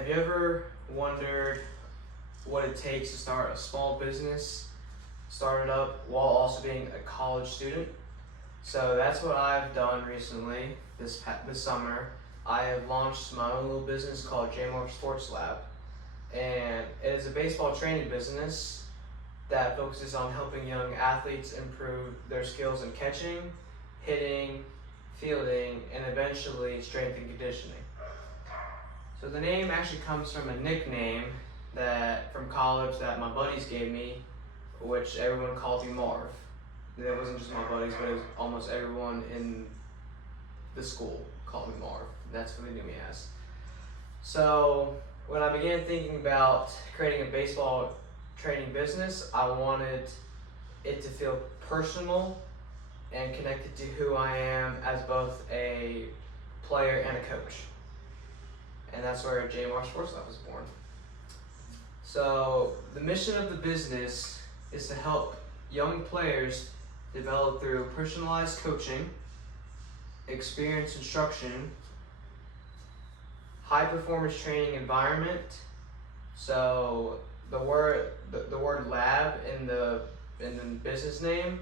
Have you ever wondered what it takes to start a small business, start it up while also being a college student? So that's what I've done recently this summer. I have launched my own little business called JMOR Sports Lab, and it is a baseball training business that focuses on helping young athletes improve their skills in catching, hitting, fielding, and eventually strength and conditioning. So the name actually comes from a nickname that from college that my buddies gave me, which everyone called me Marv. It wasn't just my buddies, but it was almost everyone in the school called me Marv. That's what they knew me as. So when I began thinking about creating a baseball training business, I wanted it to feel personal and connected to who I am as both a player and a coach. And that's where JMR Sports Lab was born. So the mission of the business is to help young players develop through personalized coaching, experienced instruction, high performance training environment. So the word lab in the business name,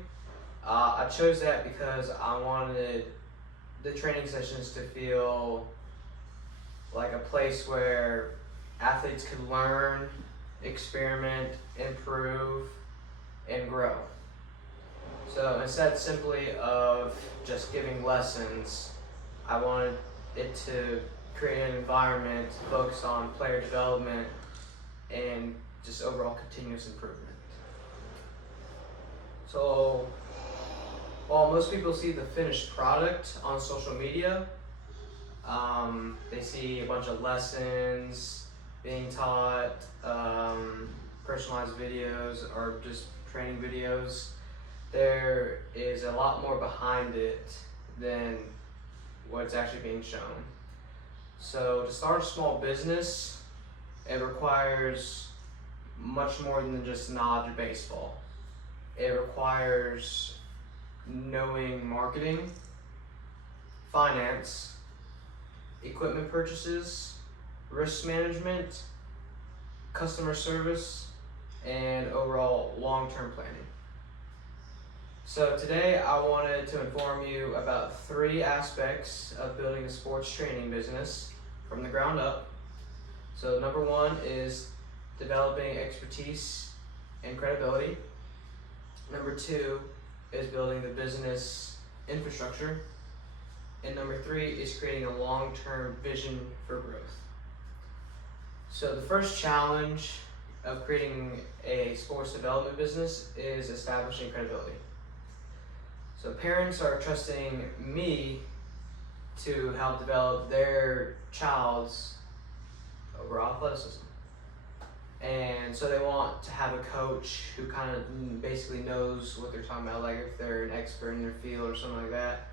I chose that because I wanted the training sessions to feel like a place where athletes could learn, experiment, improve, and grow. So instead simply of just giving lessons, I wanted it to create an environment focused on player development and just overall continuous improvement. So while most people see the finished product on social media, they see a bunch of lessons being taught, personalized videos, or just training videos. There is a lot more behind it than what's actually being shown. So to start a small business, it requires much more than just knowledge of baseball. It requires knowing marketing, finance, equipment purchases, risk management, customer service, and overall long-term planning. So today I wanted to inform you about 3 aspects of building a sports training business from the ground up. So number 1 is developing expertise and credibility. Number 2 is building the business infrastructure. And number 3 is creating a long-term vision for growth. So the first challenge of creating a sports development business is establishing credibility. So parents are trusting me to help develop their child's overall athleticism. And so they want to have a coach who kind of basically knows what they're talking about, like if they're an expert in their field or something like that,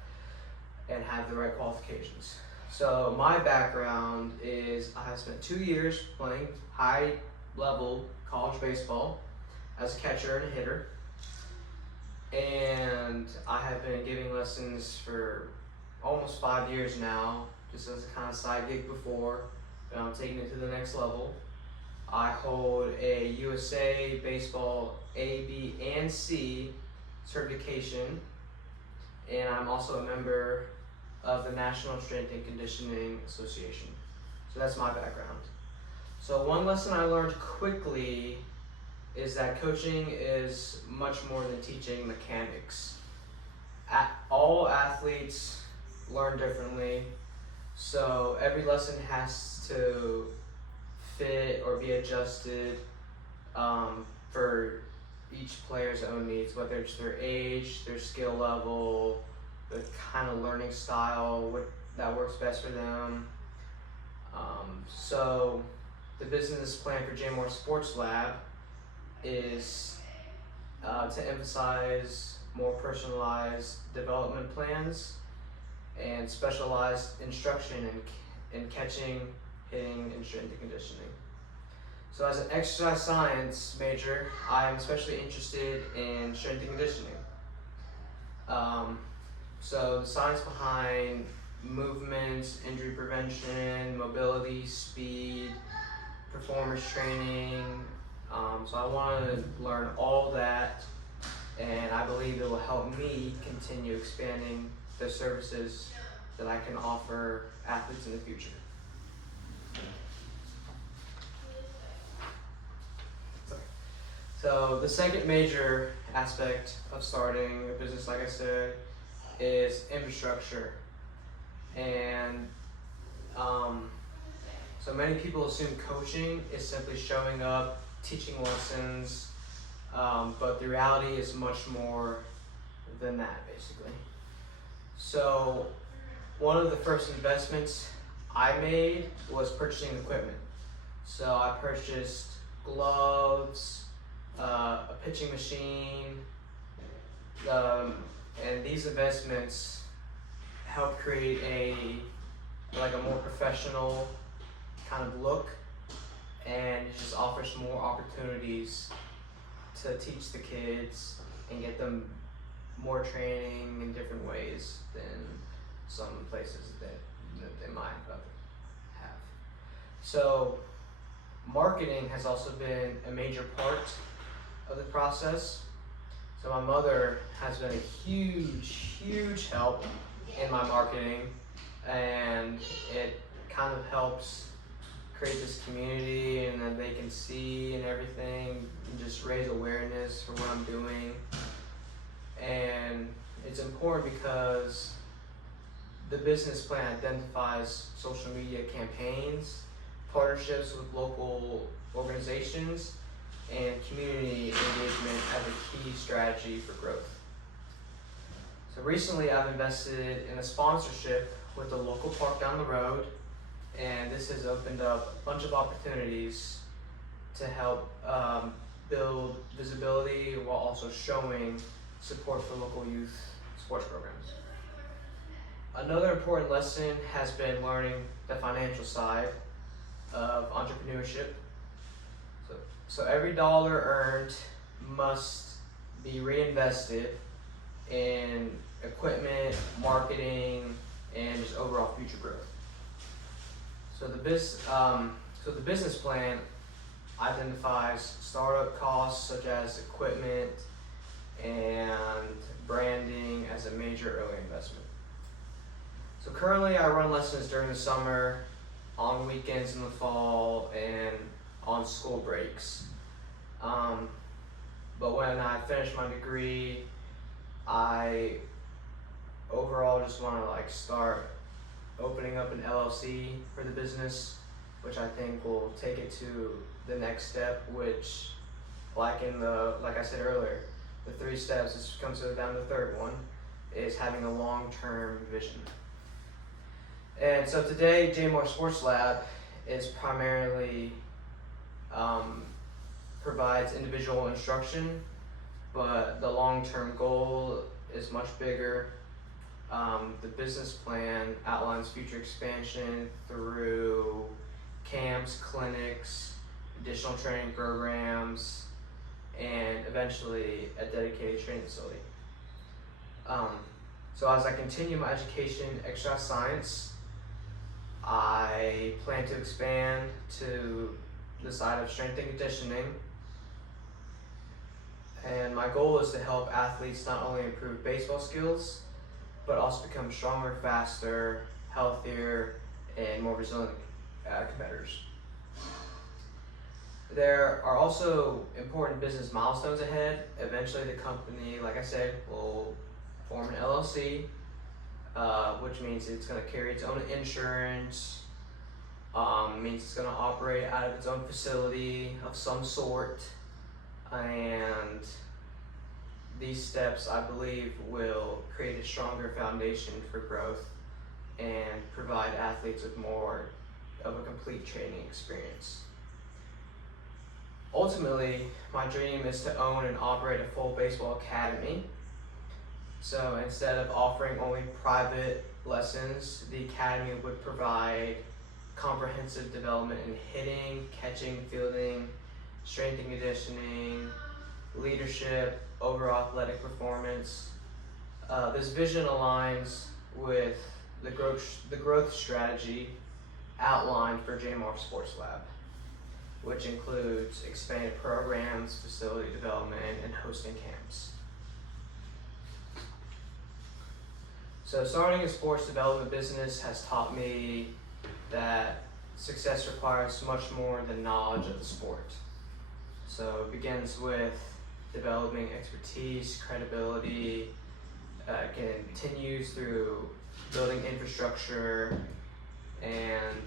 and have the right qualifications. So my background is I have spent 2 years playing high level college baseball as a catcher and a hitter. And I have been giving lessons for almost 5 years now, just as a kind of side gig before, but I'm taking it to the next level. I hold a USA Baseball A, B, and C certification, and I'm also a member of the National Strength and Conditioning Association. So that's my background. So one lesson I learned quickly is that coaching is much more than teaching mechanics. All athletes learn differently, so every lesson has to fit or be adjusted for each player's own needs, whether it's their age, their skill level, the kind of learning style that works best for them. So the business plan for JMOR Sports Lab is to emphasize more personalized development plans and specialized instruction in catching, hitting, and strength and conditioning. So as an exercise science major, I'm especially interested in strength and conditioning. So the science behind movement, injury prevention, mobility, speed, performance training. So I want to learn all that, and I believe it will help me continue expanding the services that I can offer athletes in the future. So the second major aspect of starting a business, like I said, is infrastructure. And so many people assume coaching is simply showing up, teaching lessons, but the reality is much more than that, basically. So one of the first investments I made was purchasing equipment. So I purchased gloves, a pitching machine, and these investments help create a more professional kind of look, and it just offers more opportunities to teach the kids and get them more training in different ways than some places that they might have. So marketing has also been a major part of the process. So my mother has been a huge help in my marketing, and it kind of helps create this community and that they can see and everything, and just raise awareness for what I'm doing. And it's important because the business plan identifies social media campaigns, partnerships with local organizations, and community engagement as a key strategy for growth. So recently I've invested in a sponsorship with a local park down the road, and this has opened up a bunch of opportunities to help build visibility while also showing support for local youth sports programs. Another important lesson has been learning the financial side of entrepreneurship. So every dollar earned must be reinvested in equipment, marketing, and just overall future growth. So the business plan identifies startup costs such as equipment and branding as a major early investment. So currently I run lessons during the summer, on weekends in the fall, and on school breaks. But when I finish my degree, I overall just want to start opening up an LLC for the business, which I think will take it to the next step, which like I said earlier, the 3 steps, this comes down to the third one, is having a long-term vision. And so today, J-Moore Sports Lab is primarily provides individual instruction, but the long-term goal is much bigger. The business plan outlines future expansion through camps, clinics, additional training programs, and eventually a dedicated training facility. So as I continue my education in exercise science, I plan to expand to the side of strength and conditioning. And my goal is to help athletes not only improve baseball skills, but also become stronger, faster, healthier, and more resilient competitors. There are also important business milestones ahead. Eventually the company, like I said, will form an LLC, which means it's going to carry its own insurance, means it's going to operate out of its own facility of some sort, and these steps, I believe, will create a stronger foundation for growth and provide athletes with more of a complete training experience. Ultimately, my dream is to own and operate a full baseball academy. So instead of offering only private lessons, the academy would provide comprehensive development in hitting, catching, fielding, strength and conditioning, leadership, overall athletic performance. This vision aligns with the growth strategy outlined for JMAR Sports Lab, which includes expanded programs, facility development, and hosting camps. So starting a sports development business has taught me that success requires much more than knowledge of the sport. So it begins with developing expertise, credibility, continues through building infrastructure, and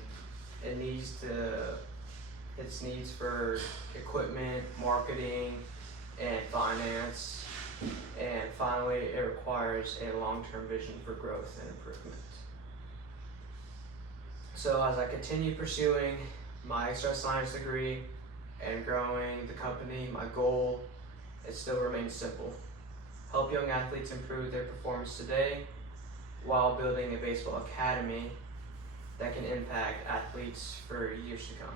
its needs for equipment, marketing, and finance. And finally, it requires a long-term vision for growth and improvement. So as I continue pursuing my exercise science degree and growing the company, my goal, it still remains simple. Help young athletes improve their performance today while building a baseball academy that can impact athletes for years to come.